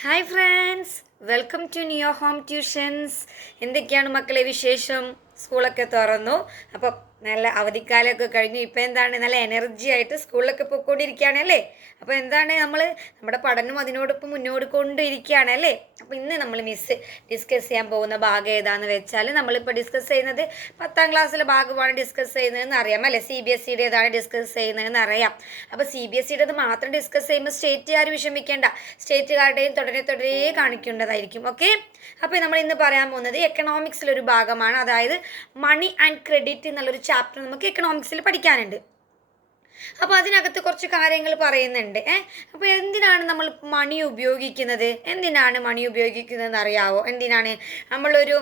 Hi friends, welcome to Neo Home Tuitions. എന്തൊക്കെയാണ് മക്കളെ വിശേഷം? സ്കൂളൊക്കെ തുറന്നു. അപ്പം നല്ല അവധിക്കാലമൊക്കെ കഴിഞ്ഞു. ഇപ്പം എന്താണ്, നല്ല എനർജി ആയിട്ട് സ്കൂളിലൊക്കെ പോയിക്കൊണ്ടിരിക്കുകയാണ് അല്ലേ? അപ്പോൾ എന്താണ്, നമ്മുടെ പഠനം അതിനോടൊപ്പം മുന്നോട്ട് കൊണ്ടിരിക്കുകയാണ് അല്ലേ? അപ്പോൾ ഇന്ന് നമ്മൾ ഡിസ്കസ് ചെയ്യാൻ പോകുന്ന ഭാഗം ഏതാണെന്ന് വെച്ചാൽ, നമ്മളിപ്പോൾ ഡിസ്കസ് ചെയ്യുന്നത് 10ാം ക്ലാസ്സിലെ ഭാഗമാണ് ഡിസ്കസ് ചെയ്യുന്നതെന്ന് അറിയാം അല്ലേ? CBSEയുടെ ഏതാണ് ഡിസ്കസ് ചെയ്യുന്നതെന്ന് അറിയാം. അപ്പോൾ CBSEയുടേത് മാത്രം ഡിസ്കസ് ചെയ്യുമ്പോൾ സ്റ്റേറ്റുകാർ വിഷമിക്കേണ്ട, സ്റ്റേറ്റുകാരുടെയും തുടരെ കാണിക്കേണ്ടതായിരിക്കും. ഓക്കെ, അപ്പോൾ നമ്മൾ ഇന്ന് പറയാൻ പോകുന്നത് എക്കണോമിക്സിലൊരു ഭാഗമാണ്. അതായത് മണി ആൻഡ് ക്രെഡിറ്റ് എന്നുള്ളൊരു ചാപ്റ്റർ നമുക്ക് എക്കണോമിക്സിൽ പഠിക്കാനുണ്ട്. അപ്പോൾ അതിനകത്ത് കുറച്ച് കാര്യങ്ങൾ പറയുന്നുണ്ട്. അപ്പോൾ എന്തിനാണ് നമ്മൾ മണി ഉപയോഗിക്കുന്നത്, അറിയാവോ? എന്തിനാണ് നമ്മളൊരു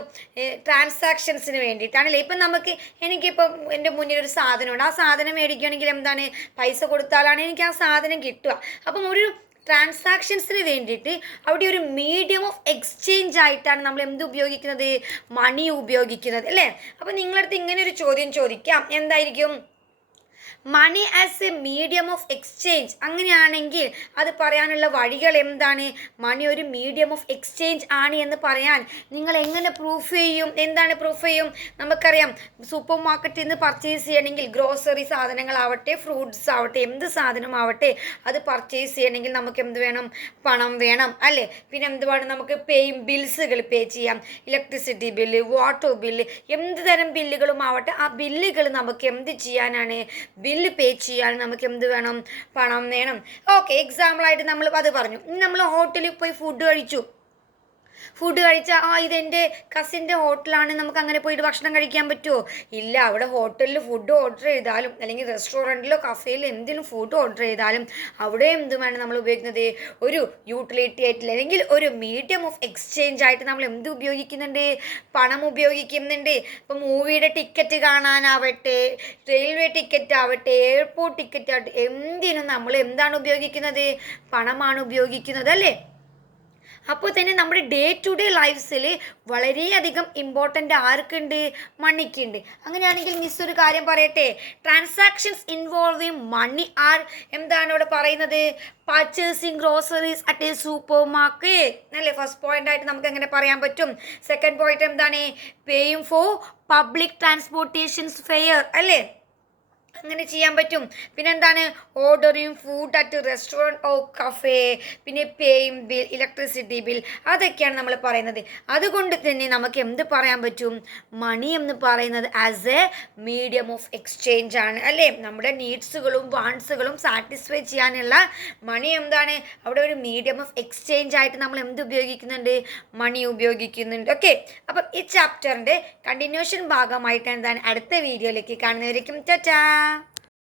ട്രാൻസാക്ഷൻസിന് വേണ്ടിയിട്ടാണല്ലേ? ഇപ്പം എനിക്കിപ്പം എൻ്റെ മുന്നിൽ ഒരു സാധനമുണ്ട്. ആ സാധനം മേടിക്കുകയാണെങ്കിൽ എന്താണ്, പൈസ കൊടുത്താലാണ് എനിക്ക് ആ സാധനം കിട്ടുക. അപ്പം ഒരു ട്രാൻസാക്ഷൻസിന് വേണ്ടിയിട്ട് അവിടെ ഒരു മീഡിയം ഓഫ് എക്സ്ചേഞ്ച് ആയിട്ടാണ് നമ്മൾ എന്ത് ഉപയോഗിക്കുന്നത്, മണി ഉപയോഗിക്കുന്നത് അല്ലേ? അപ്പം നിങ്ങളടുത്ത് ഇങ്ങനെ ഒരു ചോദ്യം ചോദിക്കാം, എന്തായിരിക്കും? Money as a medium of exchange. അങ്ങനെയാണെങ്കിൽ അത് പറയാനുള്ള വഴികൾ എന്താണ്? മണി ഒരു മീഡിയം ഓഫ് എക്സ്ചേഞ്ച് ആണ് എന്ന് പറയാൻ നിങ്ങൾ എങ്ങനെ പ്രൂഫ് ചെയ്യും? എന്താണ് പ്രൂഫ് ചെയ്യും? നമുക്കറിയാം, സൂപ്പർ മാർക്കറ്റിൽ നിന്ന് പർച്ചേസ് ചെയ്യണമെങ്കിൽ ഗ്രോസറി സാധനങ്ങളാവട്ടെ, ഫ്രൂട്ട്സ് ആവട്ടെ, എന്ത് സാധനമാവട്ടെ, അത് പർച്ചേസ് ചെയ്യണമെങ്കിൽ നമുക്ക് എന്ത് വേണം? പണം വേണം അല്ലേ? പിന്നെ എന്ത് വേണം? നമുക്ക് ബിൽസുകൾ പേ ചെയ്യാം. ഇലക്ട്രിസിറ്റി ബില്ല്, വാട്ടർ ബില്ല്, എന്ത് തരം ബില്ലുകളും ആവട്ടെ, ആ ബില്ലുകൾ നമുക്ക് എന്ത് ചെയ്യാനാണ്? ബില്ല് പേ ചെയ്യാൻ നമുക്ക് എന്ത് വേണം? പണം വേണം. ഓക്കെ, എക്സാമ്പിളായിട്ട് നമ്മൾ അത് പറഞ്ഞു. നമ്മൾ ഹോട്ടലിൽ പോയി ഫുഡ് കഴിച്ചാൽ ഇതെൻ്റെ കസിൻ്റെ ഹോട്ടലാണ്, നമുക്ക് അങ്ങനെ പോയിട്ട് ഭക്ഷണം കഴിക്കാൻ പറ്റുമോ? ഇല്ല. അവിടെ ഹോട്ടലിൽ ഫുഡ് ഓർഡർ ചെയ്താലും, അല്ലെങ്കിൽ റെസ്റ്റോറൻറ്റിലോ കഫേയിലോ എന്തെങ്കിലും ഫുഡ് ഓർഡർ ചെയ്താലും അവിടെ എന്ത് വേണം നമ്മൾ ഉപയോഗിക്കുന്നത്? ഒരു യൂട്ടിലിറ്റി ആയിട്ടില്ല, അല്ലെങ്കിൽ ഒരു മീഡിയം ഓഫ് എക്സ്ചേഞ്ച് ആയിട്ട് നമ്മൾ എന്ത് ഉപയോഗിക്കുന്നുണ്ട്? പണം ഉപയോഗിക്കുന്നുണ്ട്. ഇപ്പം മൂവിയുടെ ടിക്കറ്റ് കാണാനാവട്ടെ, റെയിൽവേ ടിക്കറ്റ് ആവട്ടെ, എയർപോർട്ട് ടിക്കറ്റ് ആവട്ടെ, എന്തിനും നമ്മൾ എന്താണ് ഉപയോഗിക്കുന്നത്? പണമാണ് ഉപയോഗിക്കുന്നത് അല്ലേ? അപ്പോൾ തന്നെ നമ്മുടെ ഡേ ടു ഡേ ലൈഫ്സിൽ വളരെയധികം ഇമ്പോർട്ടൻ്റ് ആർക്കുണ്ട്? മണിക്കുണ്ട്. അങ്ങനെയാണെങ്കിൽ മിസ് ഒരു കാര്യം പറയട്ടെ, ട്രാൻസാക്ഷൻസ് ഇൻവോൾവിങ് മണി ആർ എന്താണ് ഇവിടെ പറയുന്നത്? Purchasing groceries at a supermarket അല്ലേ? ഫസ്റ്റ് പോയിന്റ് ആയിട്ട് നമുക്ക് എങ്ങനെ പറയാൻ പറ്റും? സെക്കൻഡ് പോയിന്റ് എന്താണ്? Paying for public transportations fare അല്ലേ? അങ്ങനെ ചെയ്യാൻ പറ്റും. പിന്നെ എന്താണ്? Ordering food at restaurant or cafe, പിന്നെ പേയിങ് ബിൽ, ഇലക്ട്രിസിറ്റി ബിൽ, അതൊക്കെയാണ് നമ്മൾ പറയുന്നത്. അതുകൊണ്ട് തന്നെ നമുക്ക് എന്ത് പറയാൻ പറ്റും? മണി എന്ന് പറയുന്നത് as a medium of exchange ആണ് അല്ലേ? നമ്മുടെ നീഡ്സുകളും വാണ്ട്സുകളും സാറ്റിസ്ഫൈ ചെയ്യാനുള്ള മണി എന്താണ്? അവിടെ ഒരു മീഡിയം ഓഫ് എക്സ്ചേഞ്ച് ആയിട്ട് നമ്മൾ എന്ത് ഉപയോഗിക്കുന്നുണ്ട്? മണി ഉപയോഗിക്കുന്നുണ്ട്. ഓക്കെ, അപ്പം ഈ ചാപ്റ്ററിൻ്റെ കണ്ടിന്യൂഷൻ ഭാഗമായിട്ട് എന്താണ് അടുത്ത വീഡിയോയിലേക്ക് കാണുന്നവരേക്കും ടാറ്റാ.